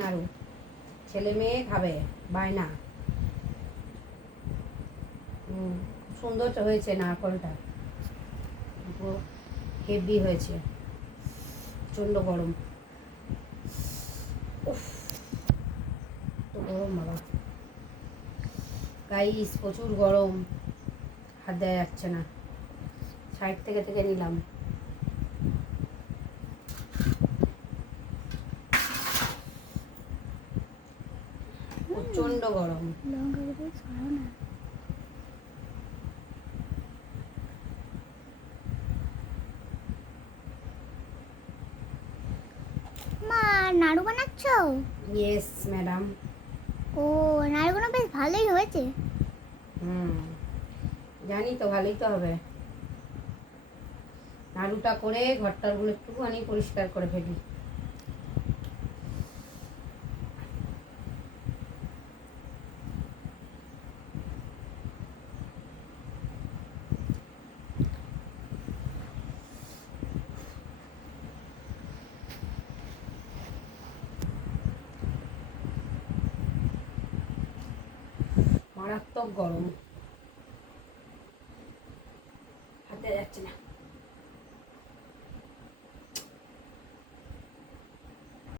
নাড়ু ছেলে মেয়ে খাবে বায়না। সুন্দর হয়েছে নারকলটা, হেভি হয়েছে, প্রচণ্ড গরম। উফ তো গরম বাবা, গাইস প্রচুর গরম, হাত দেওয়া যাচ্ছে না। সাইড থেকে থেকে নিলাম। প্রচণ্ড গরম। মা নাড়ু বানাচ্ছো? Yes madam. ও নাড়ুগুলো বেশ ভালোই হয়েছে। জানি তো, ভালোই তো হবে। নাড়ুটা করে ঘরটারগুলো একটুখানি পরিষ্কার করে ফেলি। মারাত্মক গরম, হাতে যাচ্ছে না।